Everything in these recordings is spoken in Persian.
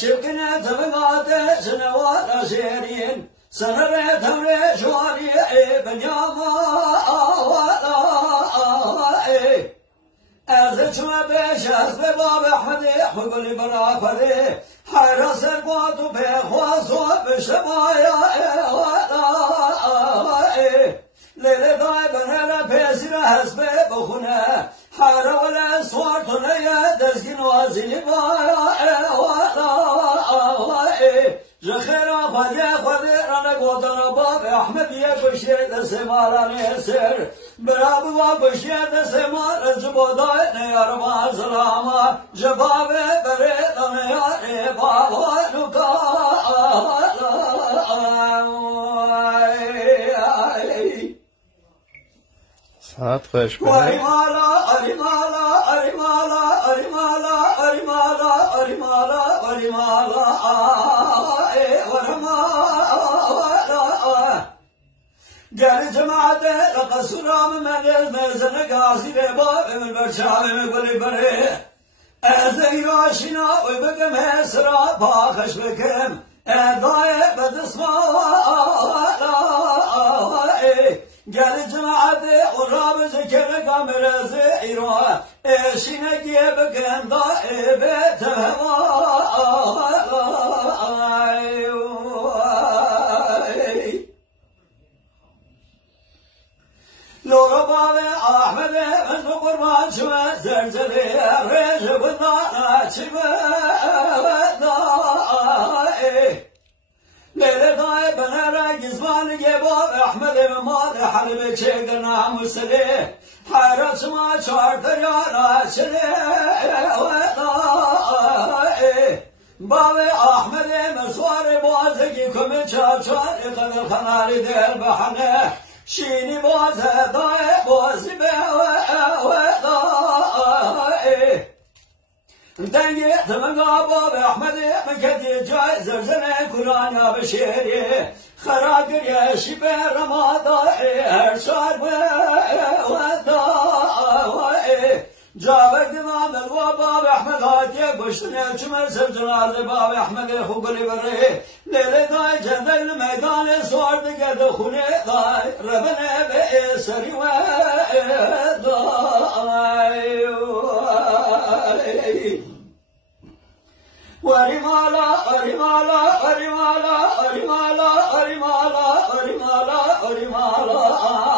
شبكنا تبقات سنوات سيرين سنرى تمرى شواري بنياما از چما بش از باب احمد حب البراء فدي حير سرقات بخواص بشمايا ليلة دايبنا بيسير حسب بخونه حير ولا صورتنا يا دزگين وازيل بايا جخيرا خدي رانا قوتنا باب احمد يكشيد سمالاني سر برابوا بشيد سمال جبوداي نيارما سلاما جباب بريد نياري بابا نكا ساعت خوش کنه أرمالا أرمالا أرمالا أرمالا أرمالا أرمالا أرمالا ورمالا جل جماعة لقصرام من المزن قاسي بباب من برشام من بلي بلي أزين عشنا وبكم هسرا باخش بكم أداي بدسما جل جماعة وراب ذكر كامل زيرو إيشنا جيب كندا بيت لو رباب أحمد من قربان شوى زلزلي ريج بدنا ليلة داي بنارا جزمان جباب أحمد مماد حرب شيقنا مسلي حيرت ما شعر دريانا شلي بابي أحمد مسوار بوازقي كم شاشار قدر خناري دير بحنه شيني بوازه داي بوازي دنگی تمنگا باب احمد مکتی جای زرزنه کرانا بشیری خراگر یشی به رمادای هر شار جاورد ما ملوا باب احمد هاتی گشتنه چمر سرجنار باب احمد خوبلی بره لیل دای جندل میدان سوارد گرد خونه دای ربنه به سری و دای ورمالا ورمالا ورمالا ورمالا ورمالا ورمالا ورمالا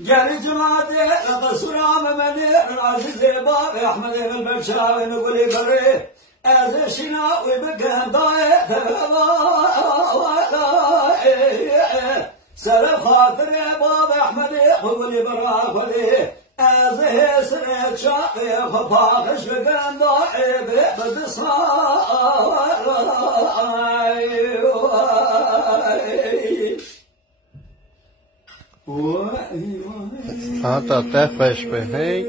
جل جماعة لقصرام مني العزيز باب أحمد بن بشار نقولي بري أزشنا وبكن ضايع سر خاطر باب أحمد نقولي برا أزه سنة شاقي خطاقش بكن ضايع بدصار ساعت خوش به هی